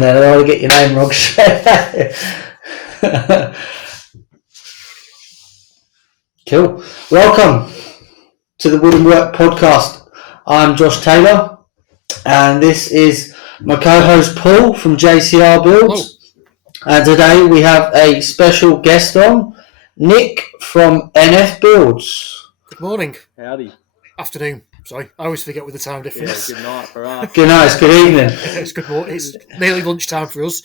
and then I don't want to get your name wrong straight. Cool. Welcome to the Wooden Work Podcast. I'm Josh Taylor, and this is my co-host Paul from JCR Builds. Hello. And today we have a special guest on, Nick from NF Builds. Good morning. Howdy. Afternoon. Sorry, I always forget with the time difference. Yeah, good night for us. Good night, good evening. It's good morning. It's nearly lunchtime for us.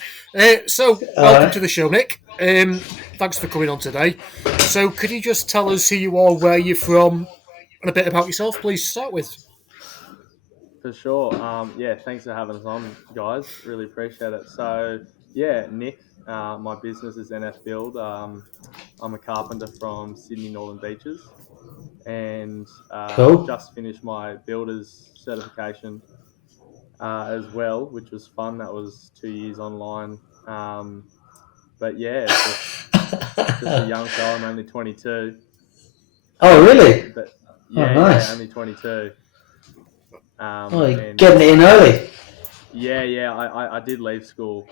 So, welcome to the show, Nick. Thanks for coming on today. So, could you just tell us who you are, where you're from, and a bit about yourself, please, to start with? For sure. Thanks for having us on, guys. Really appreciate it. So, Nick, my business is NF Build. I'm a carpenter from Sydney Northern Beaches, and Cool. just finished my builder's certification as well, which was fun. That was 2 years online. Just a young fella. I'm only 22. Oh, really? But nice. only 22. You're getting it in early. I did leave school.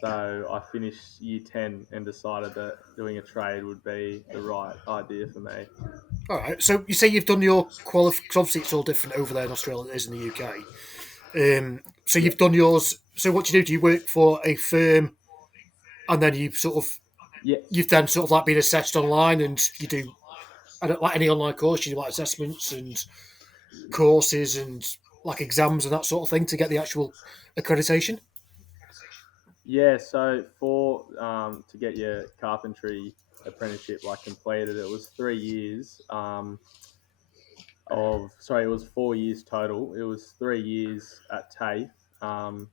So I finished year 10 and decided that doing a trade would be the right idea for me. All right. So you say you've done your qualifications. Obviously, it's all different over there in Australia than it is in the UK. So you've done yours. So what do you do? Do you work for a firm, and then you sort of you've then sort of like been assessed online, and you do like any online course, you do like assessments and courses and like exams and that sort of thing to get the actual accreditation? Yeah, so for to get your carpentry apprenticeship completed, it was 3 years it was 4 years total. It was 3 years at TAFE, and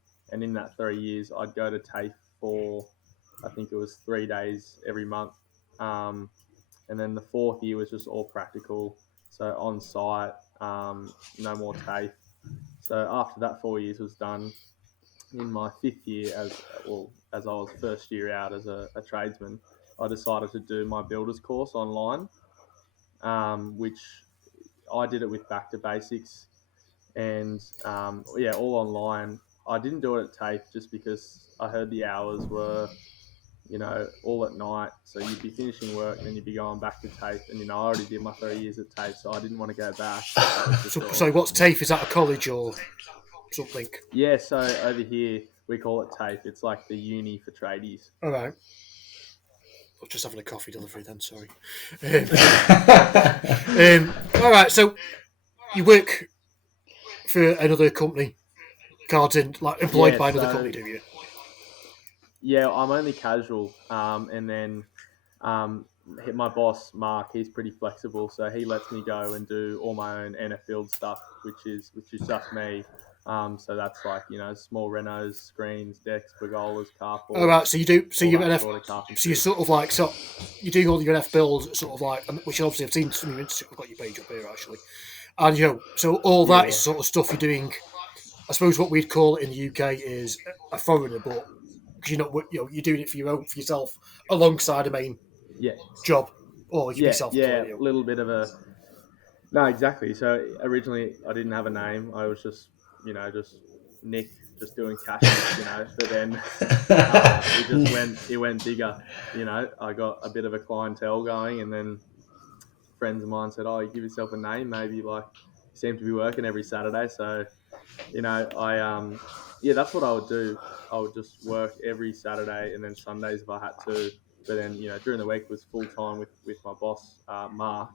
in that 3 years I'd go to TAFE for, I think it was 3 days every month, and then the 4th year was just all practical, so on site, no more TAFE. So after that 4 years was done, in my 5th year as I was first year out as a tradesman, I decided to do my builder's course online, which I did it with Back to Basics, and all online. I didn't do it at TAFE just because I heard the hours were, all at night, so you'd be finishing work, then you'd be going back to TAFE, and I already did my 3 years at TAFE, so I didn't want to go back. So what's TAFE? Is that a college or something? Yeah, so over here we call it TAFE. It's like the uni for tradies. All right. I was just having a coffee delivery then, sorry. All right, so you work for another company, employed by another company, do you? Yeah, I'm only casual, and then my boss, Mark, he's pretty flexible, so he lets me go and do all my own NF Build stuff, which is just me. So that's small renos, screens, decks, pergolas, carport. Oh, right. So you do. So you NF. So you sort of you're doing all your NF builds, sort of which obviously I've seen some of your Instagram. I've got your page up here actually, and so all that is sort of stuff you're doing. I suppose what we'd call it in the UK is a foreigner, but because you're doing it for yourself alongside a main job, or you yourself. Yeah, a little bit of a. No, exactly. So originally I didn't have a name. I was just just Nick, just doing cash, but then it went bigger, I got a bit of a clientele going, and then friends of mine said, oh, you give yourself a name, maybe you seem to be working every Saturday. So, that's what I would do. I would just work every Saturday and then Sundays if I had to. But then, during the week was full time with my boss, Mark,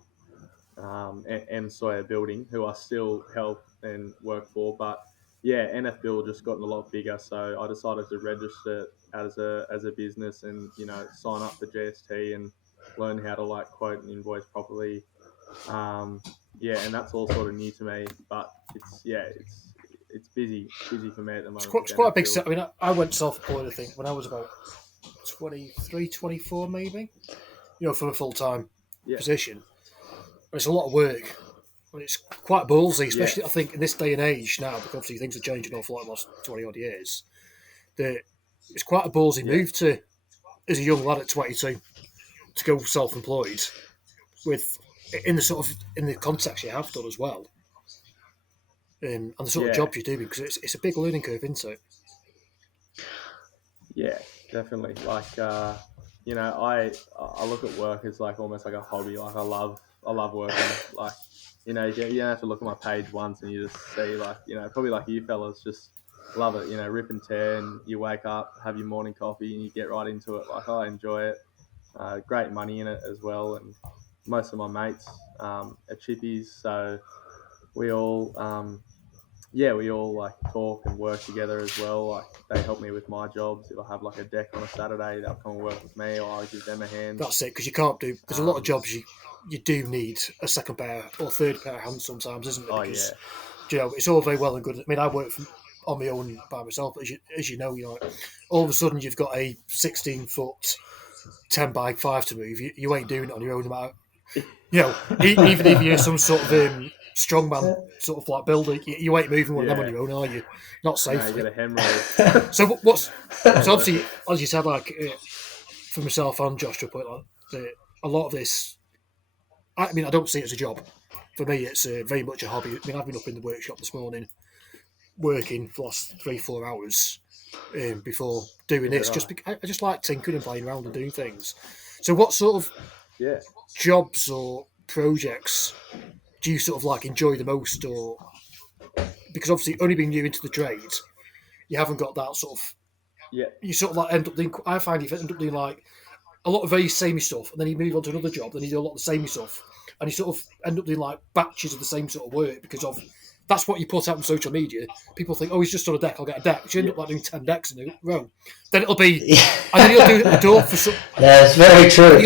and Sawyer Building, who I still help and work for. But NF Build just gotten a lot bigger, so I decided to register as a business and sign up for GST and learn how to quote and invoice properly. And that's all sort of new to me, but it's busy for me at the moment. It's quite a big set. I mean, I went self-employed, I think, when I was about 23, 24 maybe, for a full-time position. It's a lot of work. I mean, it's quite ballsy, especially I think in this day and age now, because obviously things have changed an awful lot in the last 20 odd years. That it's quite a ballsy move to, as a young lad at 22, to go self-employed in the context you have done as well, and the sort of job you're doing, because it's a big learning curve, isn't it? Yeah, definitely. Like, I look at work as like almost like a hobby. Like, I love working. Like, you don't have to look at my page once and you just see like, probably like you fellas just love it. Rip and tear, and you wake up, have your morning coffee, and you get right into it. Like, I enjoy it. Great money in it as well, and most of my mates are chippies, so we all we all like talk and work together as well. Like, they help me with my jobs. If I have like a deck on a Saturday, they'll come and work with me, or I'll give them a hand. That's it, because you can't do. There's a lot of Um, jobs you do need a second pair or third pair of hands sometimes, isn't it? oh Because yeah, it's all very well and good. I mean, I work on my own by myself, but as you know, all of a sudden you've got a 16-foot 10x5 to move. You ain't doing it on your own. No matter, even if you're some sort of strongman sort of like builder, you ain't moving one of them on yeah. your own, are you? Not No, you safely. get a hemorrhoid. So obviously, as you said, like for myself and Josh to put like a lot of this. I mean, I don't see it as a job. For me, it's very much a hobby. I mean, I've been up in the workshop this morning working for the last 3-4 hours before doing Yeah, this. right. I just like tinkering and playing around and doing things. So, what sort of Yeah. jobs or projects do you sort of like enjoy the most? Or because obviously, only being new into the trade, you haven't got that sort of. Yeah. You sort of like end up doing. I find you end up doing like a lot of very samey stuff, and then you move on to another job, then you do a lot of the samey stuff, and you sort of end up doing like batches of the same sort of work because of that's what you put out on social media. People think, oh, he's just on a deck, I'll get a deck. So you end Yeah. up like doing 10 decks in a row. Then it'll be, Yeah. and then you'll do a door for some. That's very true. Then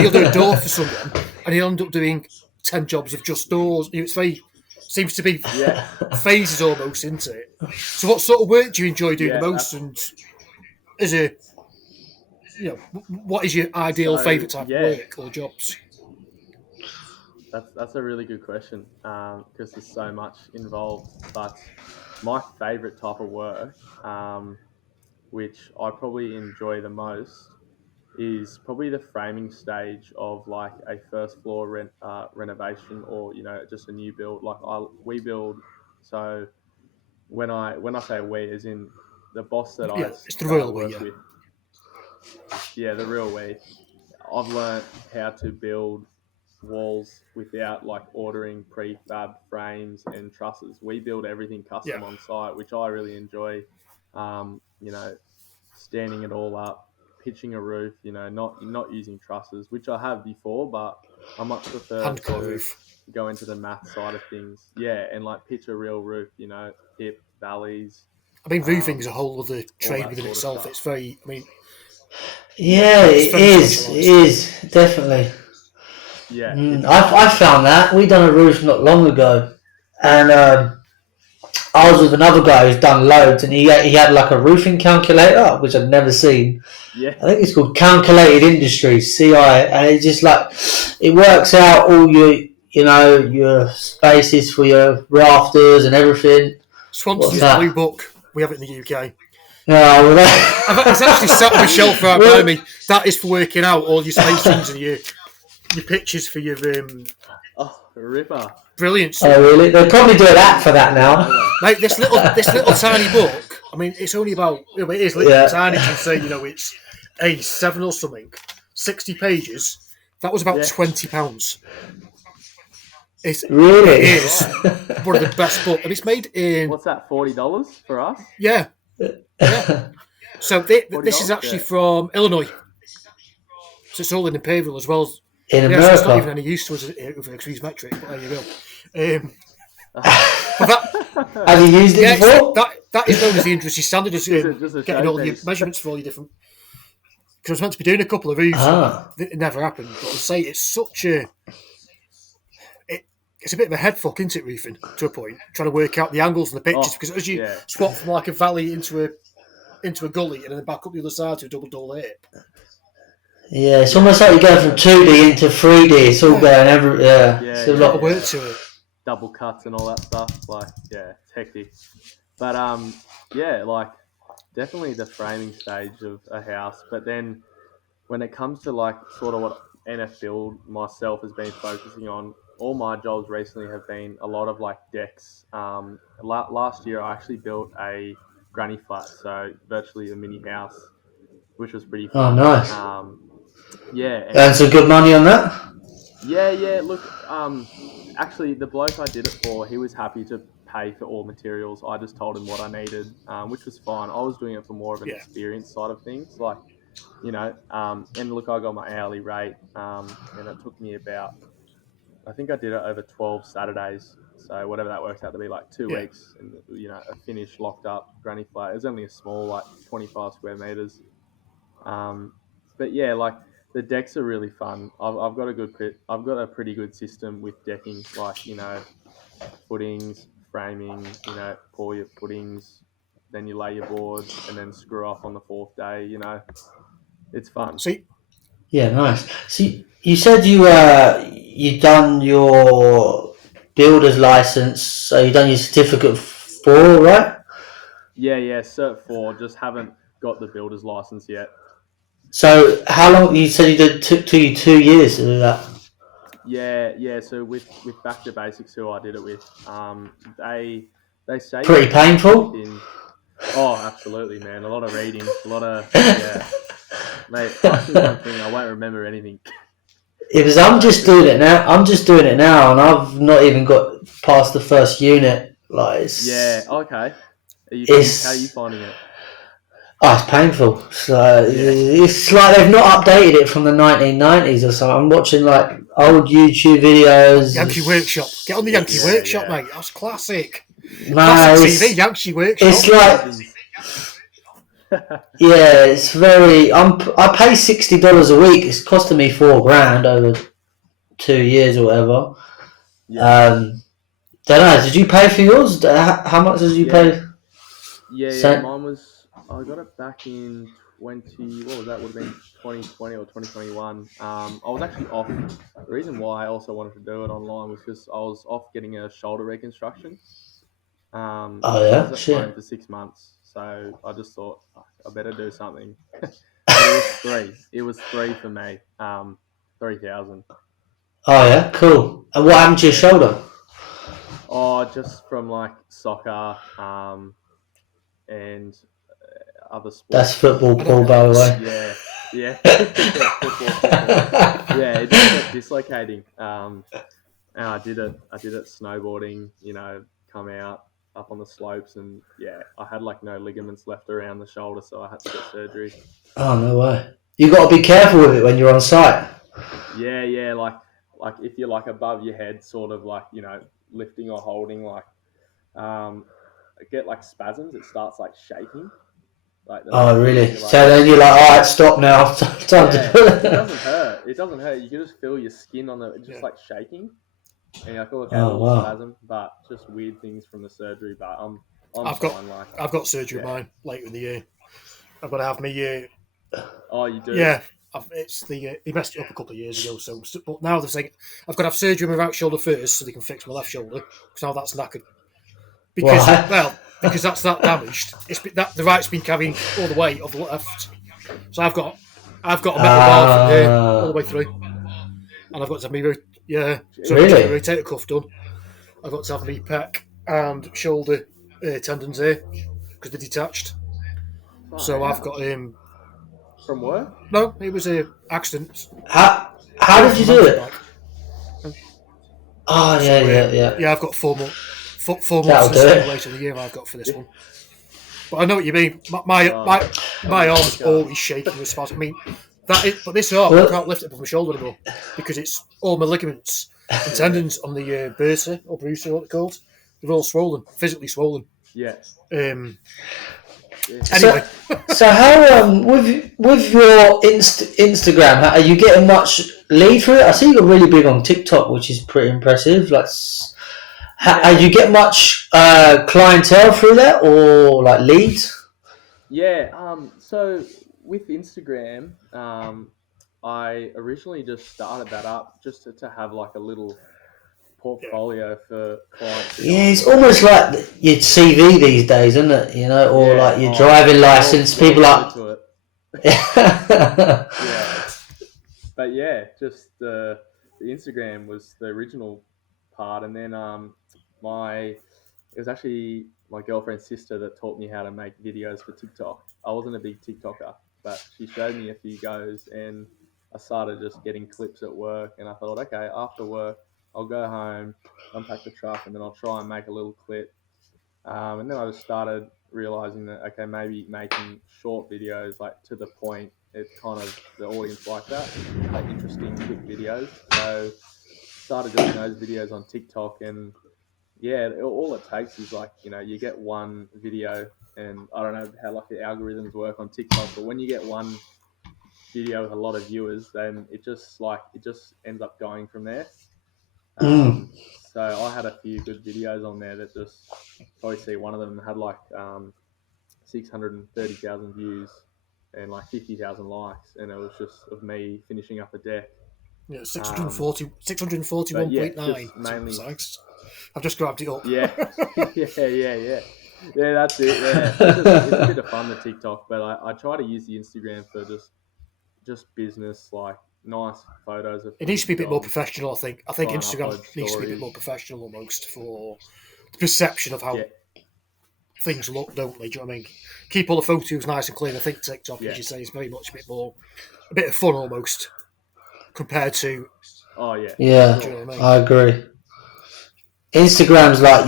you'll do a door for someone, and you'll end up doing 10 jobs of just doors. It's very seems to be Yeah. phases almost into it. So, what sort of work do you enjoy doing Yeah. the most? And as a what is your ideal So favourite type of yeah, work or jobs? that's a really good question, because there's so much involved. But my favorite type of work, which I probably enjoy the most, is probably the framing stage of like a first floor renovation, or just a new build. Like, we build. So when I say we, as in the boss that Yeah, it's the royal way, work yeah. with, yeah, the real we. I've learnt how to build walls without like ordering prefab frames and trusses. We build everything custom Yeah. on site, which I really enjoy. Um, you know, standing it all up, pitching a roof. Not using trusses, which I have before, but I much prefer Hand cut to roof. go into the math side of things. Yeah, and like pitch a real roof. Hip valleys, I mean, roofing is a whole other all trade that within sort of itself. stuff. It's very, I mean, Yeah, it's it very is. It specialised. is definitely. Yeah, I found that we done a roof not long ago, and I was with another guy who's done loads, and he had like a roofing calculator which I'd never seen. yeah, I think it's called Calculated Industries (CI), and it's just like it works out all your spaces for your rafters and everything. What's Swanson's Blue that? Book. We have it in the UK. No, well, that, It's actually sat on the shelf right well, behind me. That is for working out all your spacings and your pictures for your oh, ripper. brilliant stuff. oh really? They'll probably do an app for that now. Mate, this little tiny book. I mean, it's only about it is literally Yeah. tiny. You can say it's A7 or something. 60 pages. That was about Yeah. £20. It Really? is one of the best books, and it's made in What's that? $40 for us? yeah. So this is actually Yeah. from Illinois. So it's all in Imperial as well. In Yeah, so it's not even America. any use to us with an excuse metric, but there you go. But that, Have you used it before? that is known as the industry standard, is Just a getting all your showpiece. measurements for all your different. Because I was meant to be doing a couple of roofs, Ah. and it never happened. But I'll say it's such a. It's a bit of a head fuck, isn't it, roofing, to a point? Trying to work out the angles and the pitches, because as you yeah. swap from like a valley into a gully and then back up the other side to a double door hip. Yeah, it's almost like you're going from 2D into 3D. It's all going every. Yeah, Yeah, it's a A lot lot. of work to it. Double cuts and all that stuff. Like, yeah, it's hectic. But yeah, like definitely the framing stage of a house. But then when it comes to like sort of what NF Build myself has been focusing on, all my jobs recently have been a lot of like decks. Last year I actually built a granny flat, so virtually a mini house. which was pretty Oh, fun. nice. Yeah. Earn some good money on that? Yeah. Look, actually, the bloke I did it for, he was happy to pay for all materials. I just told him what I needed, which was fine. I was doing it for more of an Yeah. experience side of things, like, and look, I got my hourly rate, and it took me about, I think I did it over 12 Saturdays. So whatever that works out to be, like 2 Yeah. weeks, and a finish locked up granny flat. It was only a small, like 25 square meters. But yeah, like the decks are really fun. I've got I've got a pretty good system with decking, like footings, framing. Pour your footings, then you lay your boards, and then screw off on the fourth day. It's fun. See, Yeah, nice. So you said you done your builder's license, so you done your certificate 4, right? Yeah, Cert 4. Just haven't got the builder's license yet. So how long? You said took you 2 years to do that. Yeah. So with Back to Basics, who I did it with, they say Pretty you can do it painful. within. Oh, absolutely, man. A lot of reading, a lot of yeah. Mate, ask me one thing, I won't remember anything. Because I'm just doing it now. And I've not even got past the first unit. Like, Yeah. Okay. How are you finding it? it's painful. So Yeah. it's like they've not updated it from the 1990s or something. I'm watching like old YouTube videos. Yankee Workshop. Get on the Yankee Workshop, yeah. mate. That's classic. No, Classic TV, Yankee Workshop. It's like, yeah, it's very. I pay $60 a week. It's costing me $4,000 over 2 years or whatever. Yeah. Don't know. Did you pay for yours? How much did you pay? Yeah. Mine was. I got it back in 20. What was that? Would have been 2020 or 2021. I was actually off. The reason why I also wanted to do it online was because I was off getting a shoulder reconstruction. Oh I yeah, was at shit. home for 6 months, so I just thought I better do something. But it was three. It was three for me. 3,000. Oh yeah, cool. And what happened to your shoulder? Oh, just from like soccer, and other sports. That's football, Paul, by the way. Yeah. Football. Yeah, it just kept dislocating. And I did it snowboarding. Come out up on the slopes, and yeah, I had like no ligaments left around the shoulder, so I had to get surgery. Oh no way. You got to be careful with it when you're on site. Yeah. Like if you're like above your head, sort of like lifting or holding, like get like spasms. It starts like shaking. Like Oh really? like, So then you're like, all right, stop now. Time to pull it. It doesn't hurt. It doesn't hurt. You can just feel your skin on just like shaking, and you're like, oh, okay, a little spasm, but just weird things from the surgery. But I've got surgery of mine later in the year. I've got to have me. Oh, you do? Yeah. It's they messed it up a couple of years ago. So, but now they're saying I've got to have surgery on my right shoulder first, so they can fix my left shoulder because now that's knackered. Because that's that damaged. The right's been carrying all the weight of the left. So I've got a metal bar from here all the way through, and I've got to have me rotator cuff done. I've got to have me pec and shoulder tendons here because they're detached. So I've got from work. No, it was an accident. How did you do it? Oh yeah. Yeah, I've got 4 months. 4 months later in the year I've got for this one. But I know what you mean. My arm's always shaking with spasm. I mean, but this arm, I can't lift it above my shoulder anymore because it's all my ligaments and tendons on the bursa or brucer, what they're called. They're all swollen, physically swollen. Yeah. Anyway, so how with your Instagram, are you getting much lead for it? I see you're really big on TikTok, which is pretty impressive. Like, do you get much clientele through that or like leads? Yeah. So with Instagram, I originally just started that up just to have like a little portfolio for clients. Yeah, it's almost like your CV these days, isn't it? Or like your driving license. People are. Yeah. But yeah, just the Instagram was the original part, and then it was actually my girlfriend's sister that taught me how to make videos for TikTok. I wasn't a big TikToker, but she showed me a few goes, and I started just getting clips at work, and I thought, okay, after work, I'll go home, unpack the truck, and then I'll try and make a little clip. And then I just started realizing that, okay, maybe making short videos, like to the point, it kind of, the audience like that, like interesting, quick videos. So started doing those videos on TikTok, and yeah, all it takes is like, you get one video, and I don't know how like the algorithms work on TikTok, but when you get one video with a lot of viewers, then it just ends up going from there. So I had a few good videos on there that just, probably see one of them had like 630,000 views and like 50,000 likes, and it was just of me finishing up a deck. Yeah, 641.9. Mainly, I've just grabbed it up. Yeah, yeah. That's it. Yeah, it's a bit of fun, the TikTok, but I try to use the Instagram for just business, like nice photos of. It needs to be a bit more professional. I think Instagram needs to be a bit more stories. professional almost for the perception of how things look, don't they? Do you know what I mean? Keep all the photos nice and clean. I think TikTok, as you say, is very much a bit of fun almost compared to. Oh yeah. Yeah, do you know what I mean? I agree. Instagram's like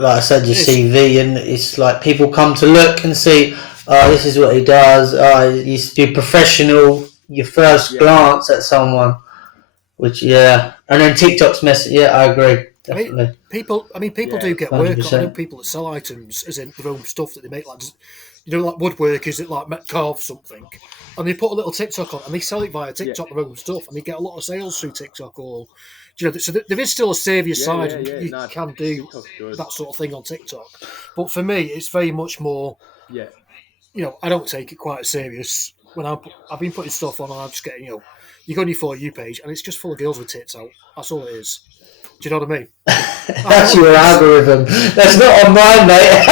like I said, your CV, and it's like people come to look and see, oh, this is what he does. Oh, he used to be professional. Your first glance at someone, which and then TikTok's message. Yeah, I agree. Definitely. People do get 100%. work. I know people that sell items, as in their own stuff that they make, like like woodworkers that like carve something, and they put a little TikTok on, and they sell it via TikTok, their own stuff, and they get a lot of sales through TikTok. Or so there is still a serious side, and you can do that sort of thing on TikTok. But for me, it's very much more. Yeah. I don't take it quite as serious. When I've been putting stuff on, and I'm just getting you go on your For You page, and it's just full of girls with tits out. That's all it is. Do you know what I mean? That's your algorithm. That's not on mine, mate.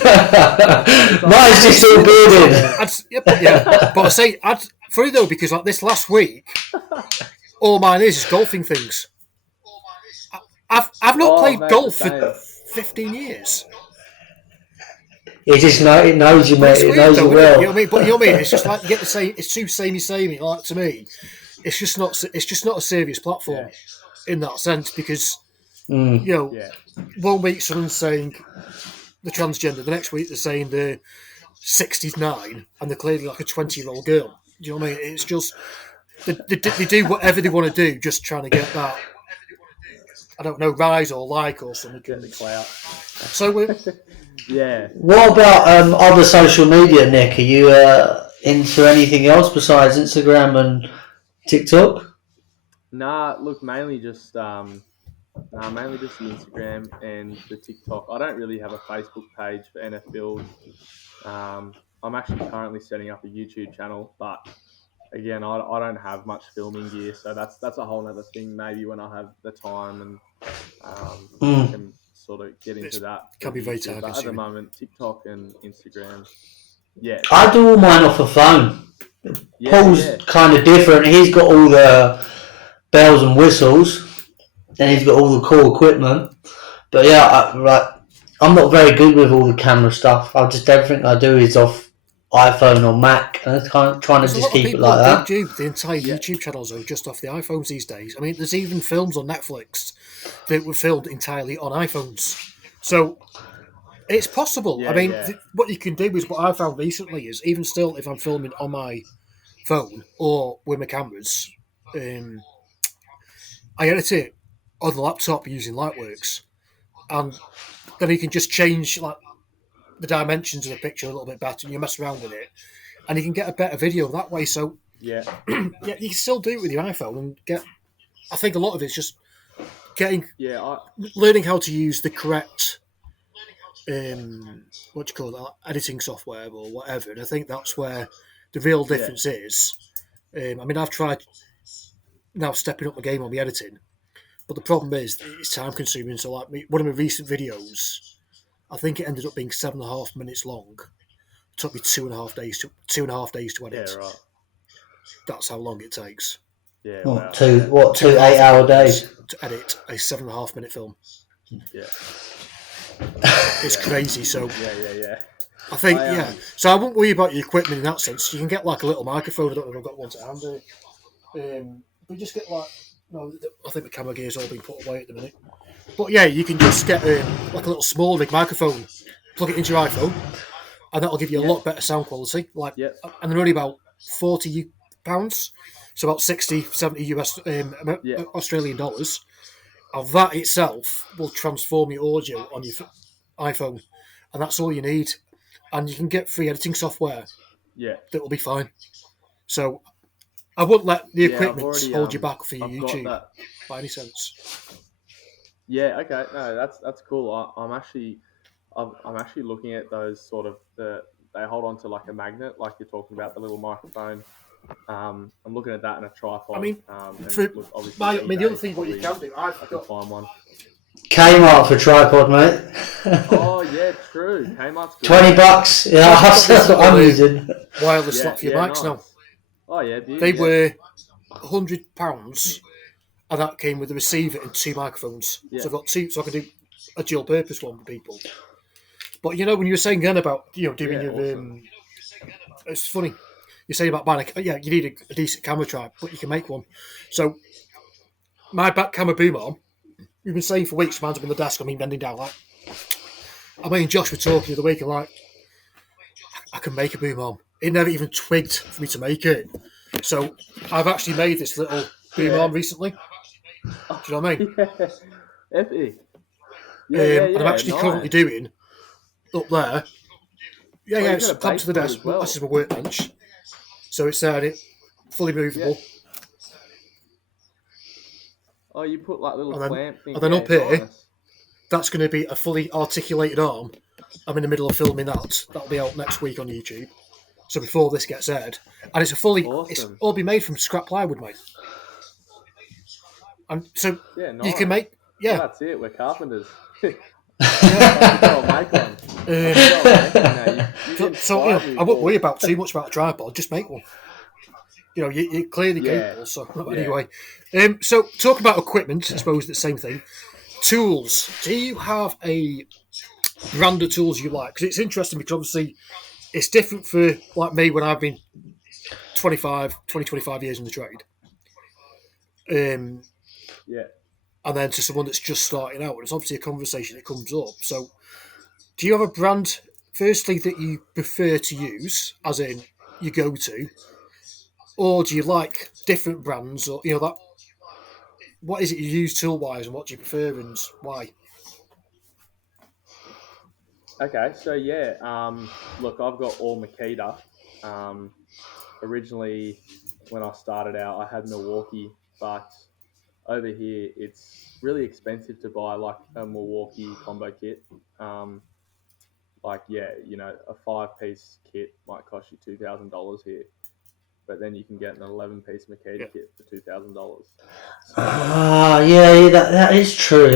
But, mine's just all bearded. But I say, funny though, because like this last week, all mine is golfing things. I've not played golf for 15 years. It knows you, mate. It knows you well. You know what I mean? But you know what I mean? It's just like you get the same. It's too samey. Like to me, it's just not a serious platform in that sense, because 1 week someone's saying the transgender, the next week they're saying they're 69 and they're clearly like a 20-year-old girl. Do you know what I mean? It's just they do whatever they want to do, just trying to get that, I don't know, rise or like or something. Get the clout. So yeah. What about other social media, Nick? Are you into anything else besides Instagram and TikTok? Nah, look, mainly just the Instagram and the TikTok. I don't really have a Facebook page for NFL. I'm actually currently setting up a YouTube channel, but again, I don't have much filming gear, so that's a whole other thing. Maybe when I have the time and I can sort of get into that. Can be very time consuming. At the moment, TikTok and Instagram. Yeah. I do all mine off a phone. Paul's kind of different. He's got all the bells and whistles, and he's got all the cool equipment. But I'm not very good with all the camera stuff. Everything I do is off iPhone or Mac, and I'm trying to just keep it like that. The entire YouTube channels are just off the iPhones these days. I mean, there's even films on Netflix that were filmed entirely on iPhones. So it's possible. What you can do is, what I found recently is, even still, if I'm filming on my phone or with my cameras, I edit it on the laptop using Lightworks, and then you can just change like the dimensions of the picture a little bit better, and you mess around with it, and you can get a better video that way. So you can still do it with your iPhone and get. I think a lot of it's just getting learning how to use the correct editing software or whatever, and I think that's where the real difference is. I've tried now stepping up my game on the editing, but the problem is it's time consuming. So like one of my recent videos, I think it ended up being 7.5 minutes long. It took me 2.5 days to edit. Yeah, right. That's how long it takes. Yeah. Two 8-hour days to edit a 7.5 minute film. Yeah. It's crazy. So yeah. I think, yeah. So I wouldn't worry about your equipment in that sense. You can get like a little microphone. I don't know if I've got one to hand there. But just get like, no, I think the camera gear's all been put away at the minute. But yeah, you can just get like a little small rig microphone, plug it into your iPhone, and that'll give you a lot better sound quality. Like, and they're only about £40, so about 60, 70 US Australian dollars. And that itself will transform your audio on your iPhone, and that's all you need. And you can get free editing software. Yeah, that will be fine. So I wouldn't let the equipment already, hold you back for your I've YouTube by any sense. Yeah, okay, no, that's cool. I'm actually looking at those sort of they hold on to like a magnet, like you're talking about the little microphone. I'm looking at that in a tripod. I mean, the other thing what you can do, I can find one. Kmart for tripod, mate. Oh yeah, true. Kmart's good. $20. Yeah, that's what I'm using. Wireless slot for your mics now. Oh yeah, they were £100, and that came with a receiver and 2 microphones. So I've got 2, so I can do a dual purpose one for people. But you know, when you were saying then about doing your, awesome. It's funny. You're saying about buying you need a decent camera tripod, but you can make one. So my back camera boom arm, we've been saying for weeks, mine's up on the desk. I mean, bending down like. I mean, Josh were talking the other week, and like, I can make a boom arm. It never even twigged for me to make it. So I've actually made this little boom arm recently. Do you know what I mean? Epic. And I'm actually currently doing up there. It's clamped to the desk. Well. This is my workbench. So it's fully movable. Yeah. Oh, you put like little clamp thing. And then up here, that's going to be a fully articulated arm. I'm in the middle of filming that. That'll be out next week on YouTube. So before this gets aired. And it's it's all be made from scrap plywood, mate. And so you can make, Well, that's it, we're carpenters. I won't worry about too much about a tripod, just make one. You're clearly capable, so anyway. So talk about equipment, I suppose the same thing. Tools. Do you have a brand of tools you like? Because it's interesting because obviously it's different for like me when I've been 25 years in the trade. And then to someone that's just starting out, it's obviously a conversation that comes up. So do you have a brand, firstly, that you prefer to use, as in you go to, or do you like different brands, or that? What is it you use tool-wise, and what do you prefer, and why? Okay, so look, I've got all Makita. Originally, when I started out, I had Milwaukee, but over here it's really expensive to buy like a Milwaukee combo kit. A 5-piece kit might cost you $2,000 here, but then you can get an 11-piece Makita kit for $2,000. That is true.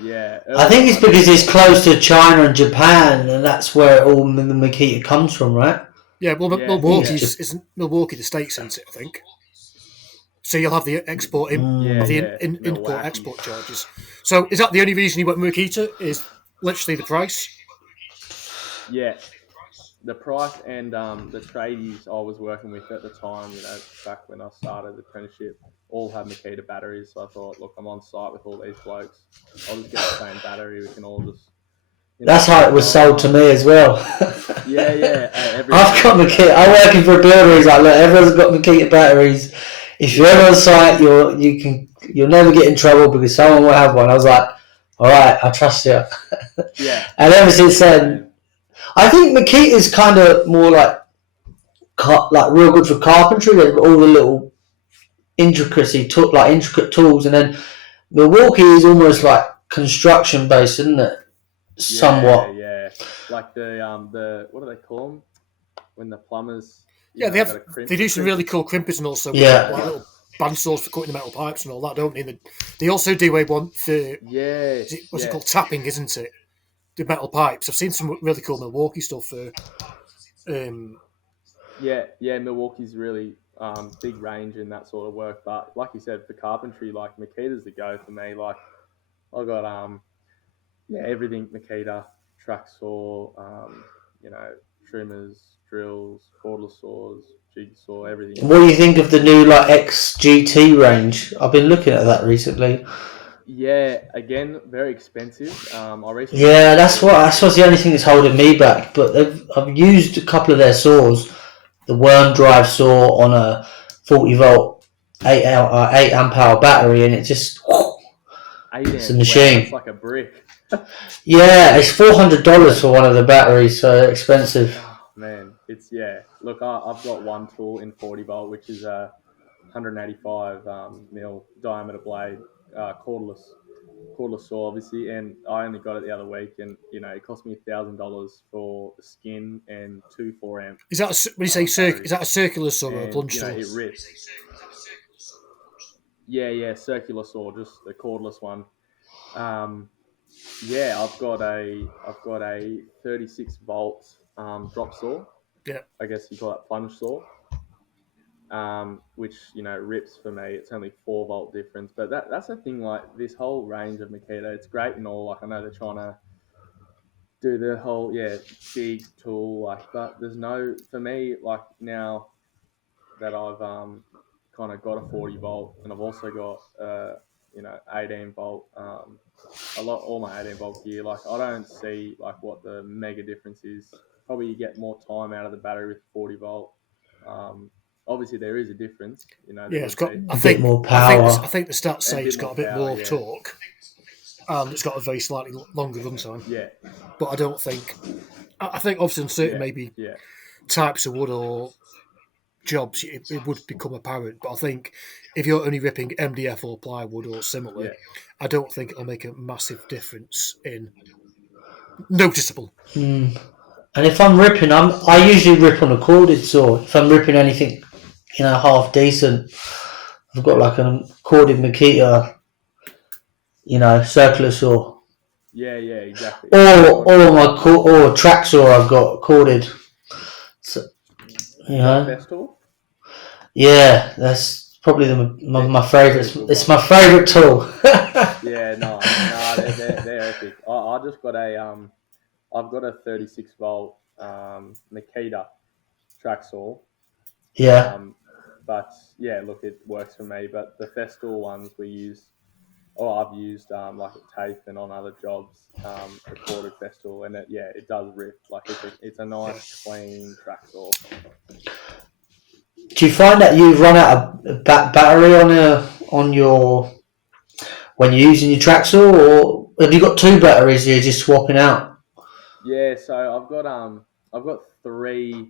Yeah, I think it's because it's close to China and Japan, and that's where all the Makita comes from, right? Yeah, well, isn't Milwaukee the States, isn't it? I think. So you'll have the import export charges. So is that the only reason you went Makita? Is literally the price? Yeah, the price and the tradies I was working with at the time, back when I started the apprenticeship, all had Makita batteries. So I thought, look, I'm on site with all these blokes. I'll just get the same battery. We can all just. That's how it was sold to me as well. I've got Makita. I'm working for a builder. He's like, look, everyone's got Makita batteries. If you're ever on site, you'll never get in trouble because someone will have one. I was like, all right, I trust you. And ever since then, I think Makita is kind of more like real good for carpentry. They've got all the little intricate tools, and then Milwaukee is almost like construction based, isn't it? Somewhat. Yeah. Like the what do they call them when the plumbers? They do some really cool crimpers, and also little bandsaws for cutting the metal pipes and all that, don't they? They also do one for what's it called, tapping, isn't it? The metal pipes. I've seen some really cool Milwaukee stuff for. Milwaukee's really big range in that sort of work, but like you said, for carpentry, like Makita's the go for me. Like I got everything Makita, track saw, trimmers, drills, cordless saws, jigsaw, everything. What do you think of the new XGT range? I've been looking at that recently. Yeah, again, very expensive. I recently Yeah, that's what's the only thing that's holding me back. But I've used a couple of their saws, the worm drive saw on a 40-volt 8 amp hour battery, and it just 8 it's a amps. Wow, machine. that's like a brick. Yeah, it's $400 for one of the batteries, so they're expensive. Oh man, it's Look, I've got one tool in 40 volt, which is a 185 mil diameter blade, cordless saw, obviously, and I only got it the other week, and it cost me $1,000 for the skin and 2 4 amp. Is that when you say is that a circular saw or a plunge saw? It rips. Yeah, circular saw, just a cordless one. I've got a 36 volt drop saw. Yeah. I guess you call that plunge saw. Which rips for me. It's only 4 volt difference, but that's the thing. Like this whole range of Makita, it's great and all. Like I know they're trying to do the whole big tool, but there's no, for me, like now that I've kind of got a 40 volt, and I've also got 18 volt, all my 18 volt gear. Like I don't see like what the mega difference is. Probably you get more time out of the battery with 40 volt. Obviously there is a difference. It's got a bit more power. I think the stats say it's got a bit more torque, and it's got a very slightly longer runtime. Yeah, but I don't think. I think obviously on certain types of wood or jobs, it would become apparent. But I think if you're only ripping MDF or plywood or similar, I don't think it'll make a massive difference in noticeable. And if I'm ripping, I usually rip on a corded saw. If I'm ripping anything, half decent, I've got like a corded Makita, circular saw. Yeah, exactly. Or track saw I've got corded. So, Festool? Yeah, that's probably my favourite. It's my favourite tool. Yeah, no, they're epic. I just got I've got a 36 volt Makita track saw. Yeah. But look, it works for me. But the Festool ones I've used like at TAFE and on other jobs, recorded Festool, and it does rip. Like it's a nice clean track saw. Do you find that you run out of battery on your when you're using your track saw, or have you got two batteries you're just swapping out? Yeah, so I've got 3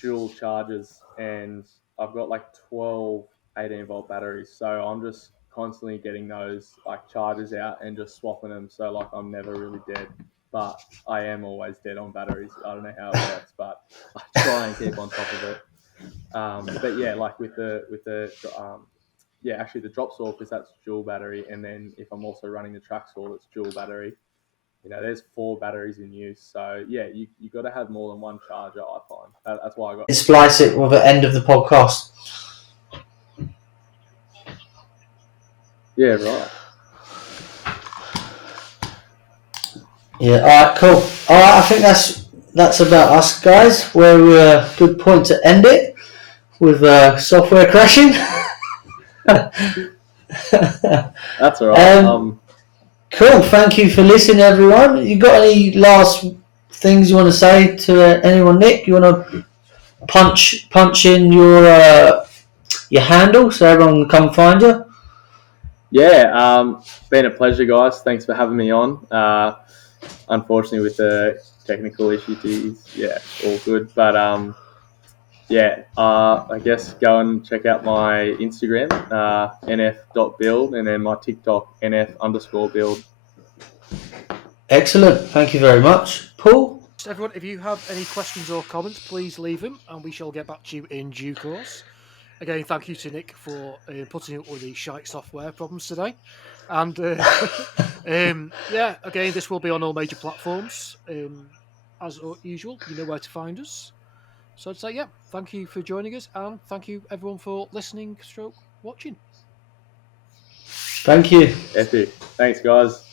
dual chargers, and I've got like 12 18 volt batteries. So I'm just constantly getting those like chargers out and just swapping them. So like I'm never really dead, but I am always dead on batteries. I don't know how it works, but I try and keep on top of it. But like with the actually the drop saw, because that's dual battery, and then if I'm also running the track saw, that's dual battery. There's 4 batteries in use, so you got to have more than one charger. I find that's why I got. Splice it with the end of the podcast. Yeah, right. Yeah. All right. Cool. All right. I think that's about us, guys. We're a good point to end it with software crashing. That's all right. Cool. Thank you for listening, everyone. You got any last things you want to say to anyone, Nick? You want to punch in your handle so everyone can come find you? Yeah. Been a pleasure, guys. Thanks for having me on. Unfortunately, with the technical issues, all good. But I guess go and check out my Instagram, nf.build, and then my TikTok, nf_build. Excellent. Thank you very much. Paul? Everyone, if you have any questions or comments, please leave them and we shall get back to you in due course. Again, thank you to Nick for putting up with the shite software problems today. And again, this will be on all major platforms. As usual, you know where to find us. So I'd say, thank you for joining us, and thank you everyone for listening / watching. Thank you. Epic. Thanks, guys.